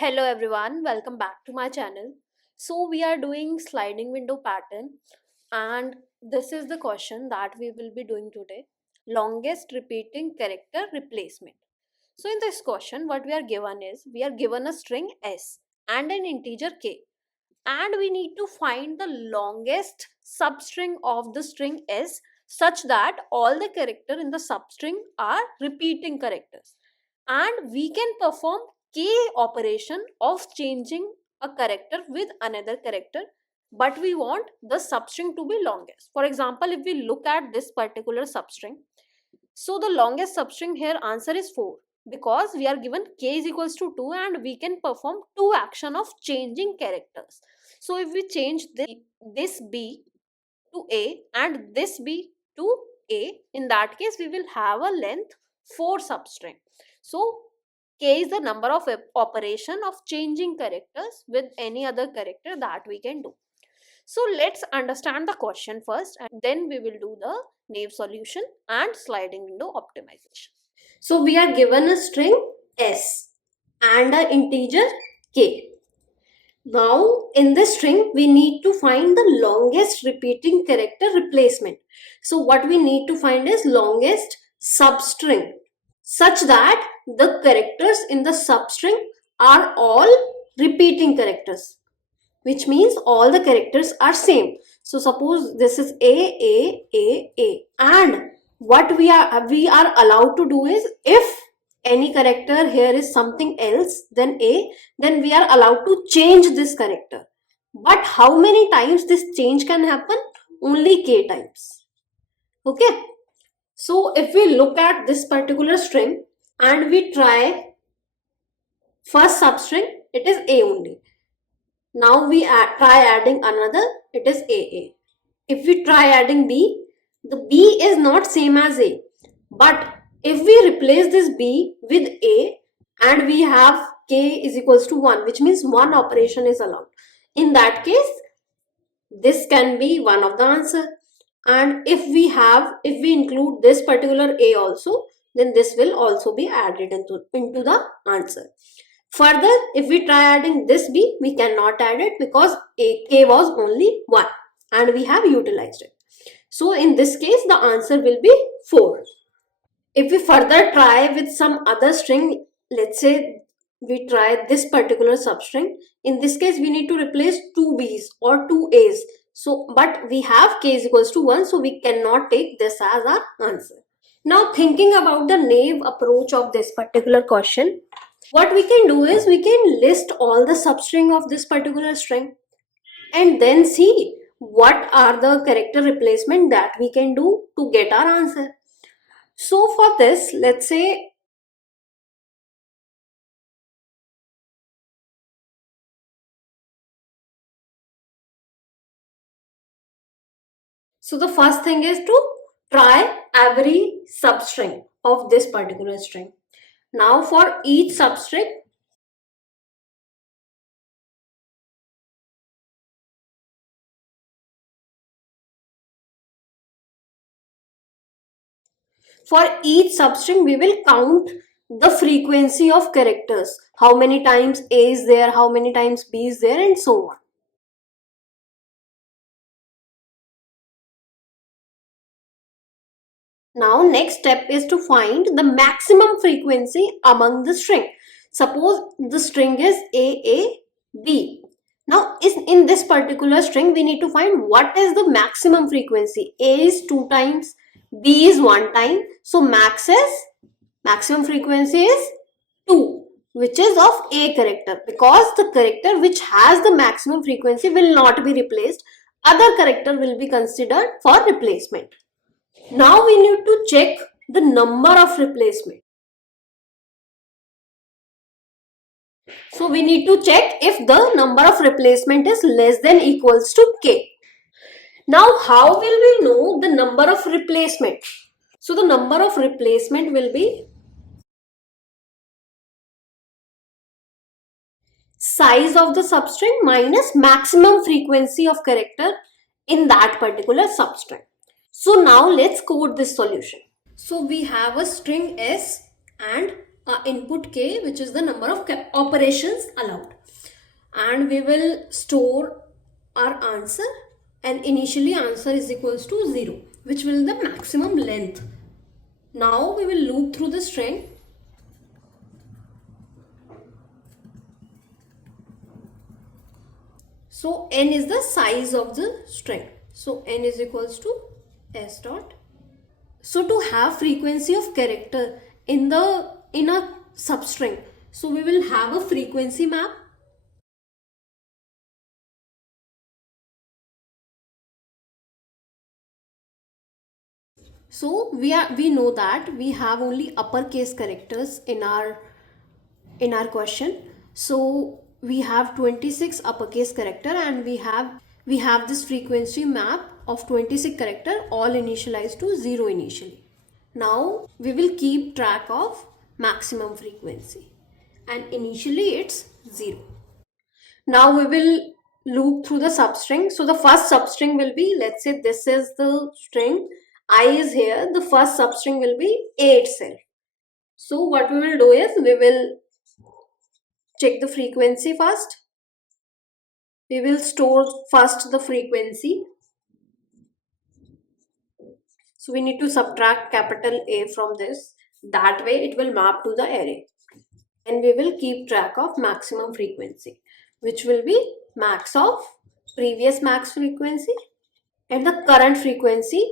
Hello everyone, welcome back to my channel. So we are doing sliding window pattern and this is the question that we will be doing today. Longest repeating character replacement. So in this question what we are given is we are given a string s and an integer k and we need to find the longest substring of the string s such that all the character in the substring are repeating characters and we can perform k operation of changing a character with another character, but we want the substring to be longest. For example, if we look at this particular substring, so the longest substring here answer is 4 because we are given k is equals to 2 and we can perform two action of changing characters. So if we change this b to a and this b to a, in that case we will have a length 4 substring. So k is the number of operation of changing characters with any other character that we can do. So let's understand the question first and then we will do the naive solution and sliding window optimization. So we are given a string s and an integer k. Now in this string we need to find the longest repeating character replacement. So what we need to find is longest substring such that the characters in the substring are all repeating characters, which means all the characters are same. So suppose this is a and what we are allowed to do is if any character here is something else than a, then we are allowed to change this character. But how many times this change can happen? Only k times. Okay. So if we look at this particular string and we try first substring, it is a only. Now we try adding another, it is AA. If we try adding B, the B is not same as A. But if we replace this B with A and we have K is equals to 1, which means one operation is allowed. In that case, this can be one of the answer. And if we include this particular A also, then this will also be added into the answer. Further, if we try adding this b, we cannot add it because k was only 1 and we have utilized it. So in this case, the answer will be 4. If we further try with some other string, let's say we try this particular substring. In this case, we need to replace two b's or two a's. So, but we have k is equals to 1, so we cannot take this as our answer. Now thinking about the naive approach of this particular question, what we can do is we can list all the substring of this particular string and then see what are the character replacement that we can do to get our answer. So for this, let's say so the first thing is to try every substring of this particular string. Now for each substring, we will count the frequency of characters. How many times A is there, how many times B is there, and so on. Now next step is to find the maximum frequency among the string. Suppose the string is AAB. Now in this particular string we need to find what is the maximum frequency. A is 2 times, B is 1 time. So maximum frequency is 2, which is of A character, because the character which has the maximum frequency will not be replaced. Other character will be considered for replacement. Now we need to check the number of replacement. So we need to check if the number of replacement is less than equals to k. Now how will we know the number of replacement? So the number of replacement will be size of the substring minus maximum frequency of character in that particular substring. So now let's code this solution. So we have a string s and input k, which is the number of operations allowed, and we will store our answer, and initially answer is equals to 0, which will be the maximum length. Now we will loop through the string. So n is the size of the string. So n is equals to s dot. So to have frequency of character in a substring, so we will have a frequency map. So we know that we have only uppercase characters in our question. So we have 26 uppercase character, and we have this frequency map of 26 character, all initialized to 0 initially. Now we will keep track of maximum frequency, and initially it's 0. Now we will loop through the substring. So the first substring will be, let's say this is the string, I is here, the first substring will be A itself. So what we will do is, we will check the frequency first. We will store first the frequency. So we need to subtract capital A from this. That way it will map to the array. And we will keep track of maximum frequency, which will be max of previous max frequency and the current frequency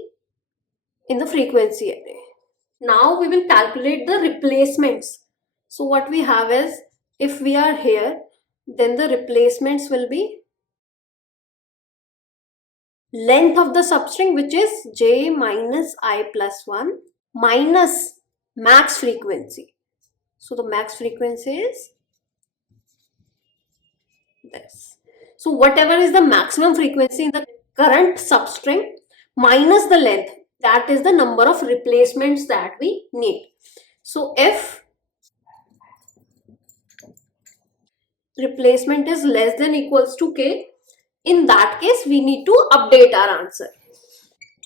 in the frequency array. Now we will calculate the replacements. So what we have is, if we are here, then the replacements will be length of the substring, which is j minus I plus 1 minus max frequency. So the max frequency is this. So whatever is the maximum frequency in the current substring minus the length, that is the number of replacements that we need. So if replacement is less than equals to k, in that case we need to update our answer.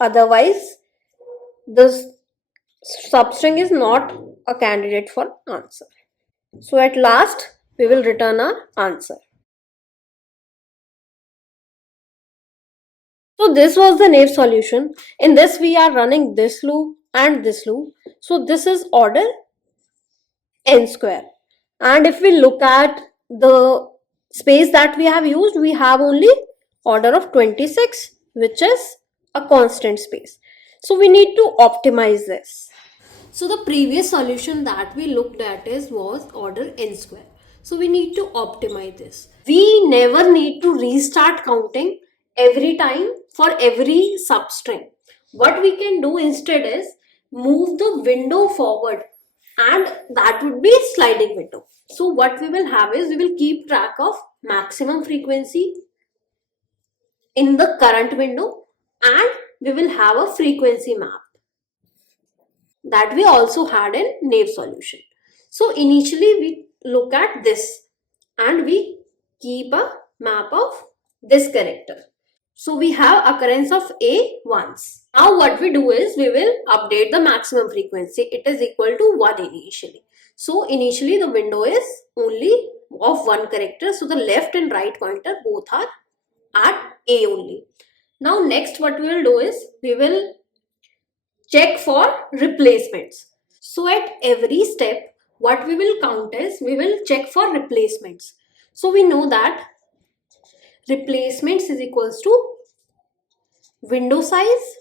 Otherwise, this substring is not a candidate for answer. So at last, we will return our answer. So this was the naive solution. In this, we are running this loop and this loop. So this is order n square. And if we look at the space that we have used, we have only order of 26, which is a constant space. So we need to optimize this. So the previous solution that we looked at was order n square. So we need to optimize this. We never need to restart counting every time for every substring. What we can do instead is move the window forward, and that would be sliding window. So what we will have is, we will keep track of maximum frequency in the current window, and we will have a frequency map that we also had in naive solution. So initially we look at this, and we keep a map of this character. So we have occurrence of A once. Now what we do is, we will update the maximum frequency. It is equal to 1 initially. So initially the window is only of one character. So the left and right pointer both are at A only. Now next what we will do is, we will check for replacements. So at every step, what we will count is, we will check for replacements. So we know that replacements is equals to window size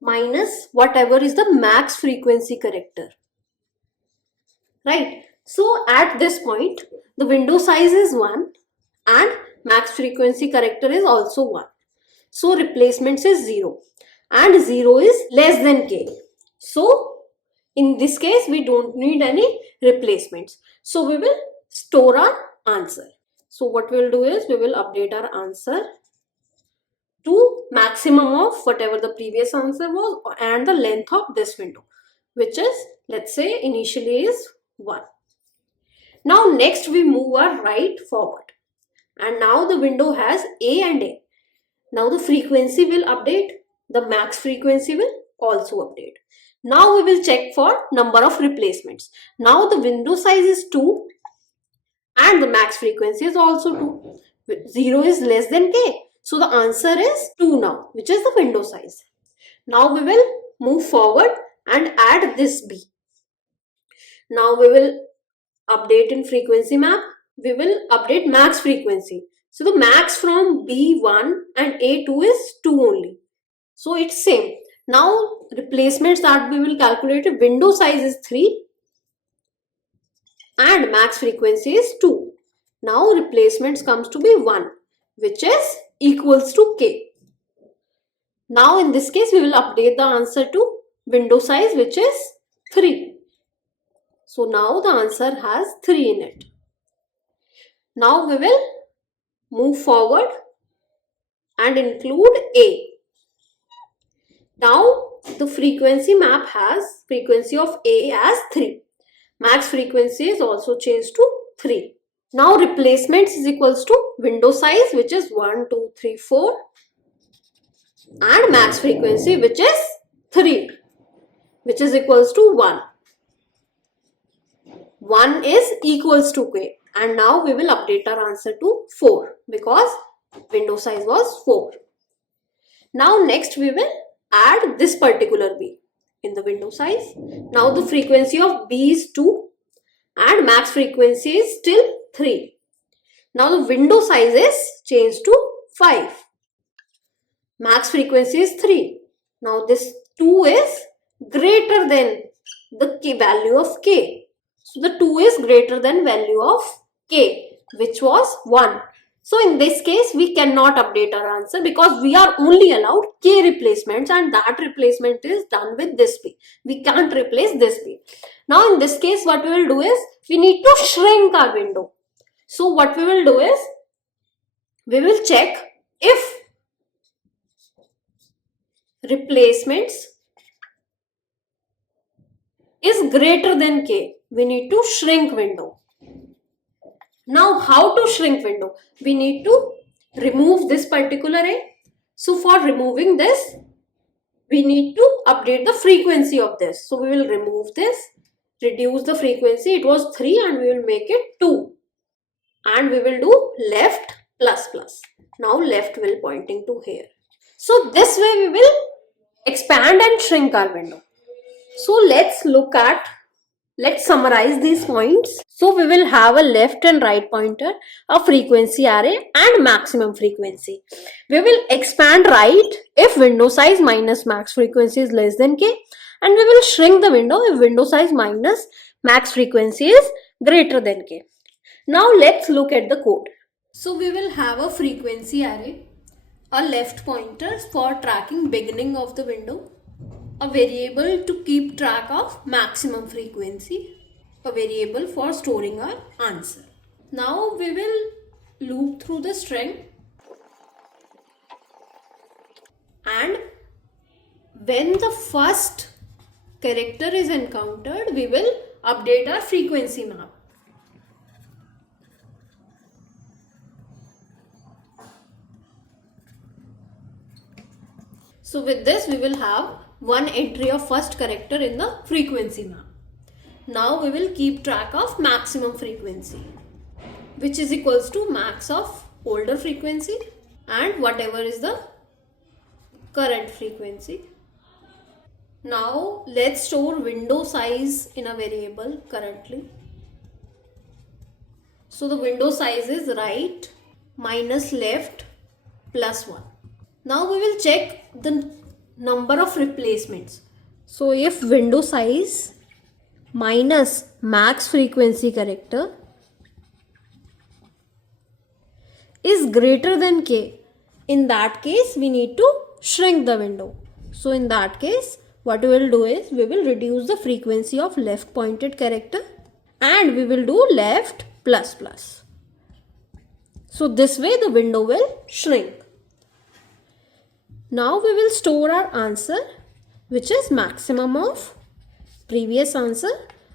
minus whatever is the max frequency character. Right? So at this point, the window size is 1 and max frequency character is also 1. So replacements is 0, and 0 is less than k. So in this case, we don't need any replacements. So we will store our answer. So what we will do is, we will update our answer to maximum of whatever the previous answer was, and the length of this window, which is, let's say, initially is 1. Now next we move our right forward, and now the window has A and A. Now the frequency will update, the max frequency will also update. Now we will check for number of replacements. Now the window size is 2 and the max frequency is also 2. 0 is less than k. So the answer is 2 now, which is the window size. Now we will move forward and add this b. Now we will update in frequency map. We will update max frequency. So the max from B1 and A2 is 2 only. So it's same. Now replacements that we will calculate, window size is 3 and max frequency is 2. Now replacements comes to be 1, which is equals to k. Now in this case we will update the answer to window size, which is 3. So now the answer has 3 in it. Now we will move forward and include A. Now the frequency map has frequency of A as 3. Max frequency is also changed to 3. Now replacements is equals to window size, which is 1, 2, 3, 4 and max frequency, which is 3, which is equals to 1. 1 is equals to k, and now we will update our answer to 4 because window size was 4. Now next we will add this particular b in the window size. Now the frequency of b is 2 and max frequency is still 3. Now the window size is changed to 5. Max frequency is 3. Now this 2 is greater than the k value of k. So the 2 is greater than value of k, which was 1. So in this case, we cannot update our answer because we are only allowed k replacements, and that replacement is done with this b. We can't replace this b. Now in this case, what we will do is, we need to shrink our window. So what we will do is, we will check if replacements is greater than k. We need to shrink window. Now how to shrink window? We need to remove this particular A. So for removing this, we need to update the frequency of this. So we will remove this, reduce the frequency. It was 3 and we will make it 2. And we will do left plus plus. Now left will pointing to here. So this way we will expand and shrink our window. So let's summarize these points. So we will have a left and right pointer, a frequency array and maximum frequency. We will expand right if window size minus max frequency is less than k, and we will shrink the window if window size minus max frequency is greater than k. Now let's look at the code. So we will have a frequency array, a left pointer for tracking beginning of the window, a variable to keep track of maximum frequency, a variable for storing our answer. Now we will loop through the string, and when the first character is encountered, we will update our frequency map. So with this we will have one entry of first character in the frequency map. Now we will keep track of maximum frequency, which is equals to max of older frequency and whatever is the current frequency. Now let's store window size in a variable currently. So the window size is right minus left plus 1. Now we will check the number of replacements. So if window size minus max frequency character is greater than k, in that case we need to shrink the window. So in that case, what we will do is, we will reduce the frequency of left pointed character and we will do left plus plus. So this way the window will shrink. Now we will store our answer, which is maximum of previous answer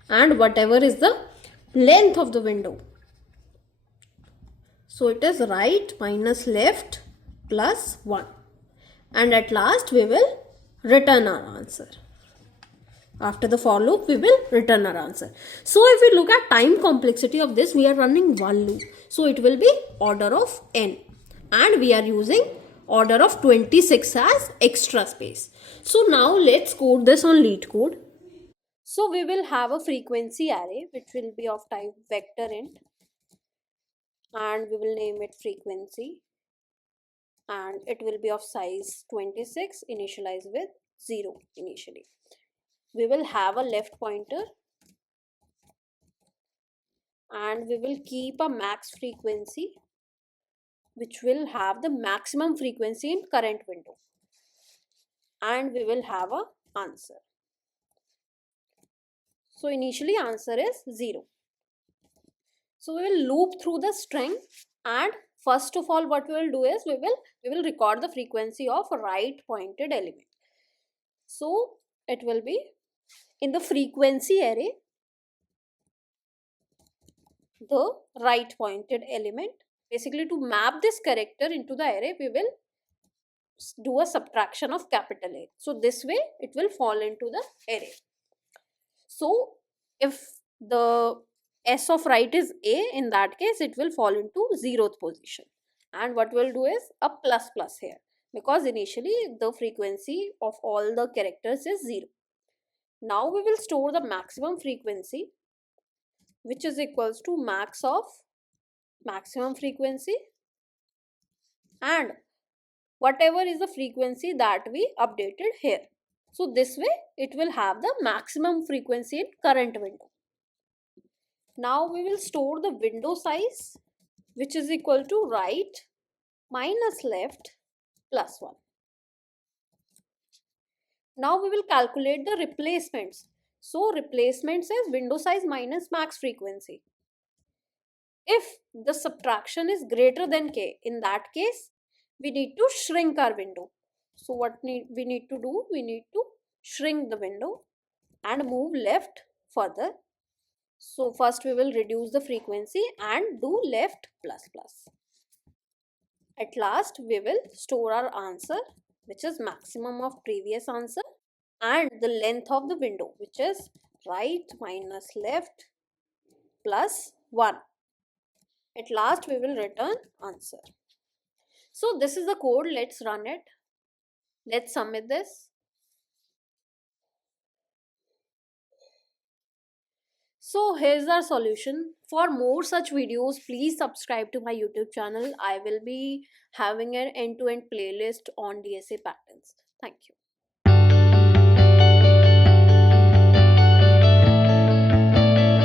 and whatever is the length of the window. So it is right minus left plus 1. And at last we will return our answer. After the for loop, we will return our answer. So if we look at time complexity of this, we are running one loop. So it will be order of n. And we are using order of 26 as extra space. So now let's code this on LeetCode. So we will have a frequency array which will be of type vector int, and we will name it frequency, and it will be of size 26, initialized with 0 initially. We will have a left pointer, and we will keep a max frequency which will have the maximum frequency in current window, and we will have a answer. So initially answer is 0. So we will loop through the string, and first of all what we will do is we will record the frequency of right pointed element. So it will be in the frequency array the right pointed element. Basically, to map this character into the array, we will do a subtraction of capital A. So this way it will fall into the array. So if the S of right is A, in that case it will fall into 0th position. And what we'll do is a plus plus here, because initially the frequency of all the characters is 0. Now we will store the maximum frequency, which is equals to max of maximum frequency and whatever is the frequency that we updated here. So this way it will have the maximum frequency in current window. Now we will store the window size, which is equal to right minus left plus 1. Now we will calculate the replacements. So replacements is window size minus max frequency. If the subtraction is greater than k, in that case we need to shrink our window. So what we need to do, we need to shrink the window and move left further. So first we will reduce the frequency and do left plus plus. At last we will store our answer, which is maximum of previous answer, and the length of the window, which is right minus left plus 1. At last we will return answer. So this is the code. Let's run it. Let's submit this. So here's our solution. For more such videos, please subscribe to my YouTube channel. I will be having an end-to-end playlist on DSA patterns. Thank you.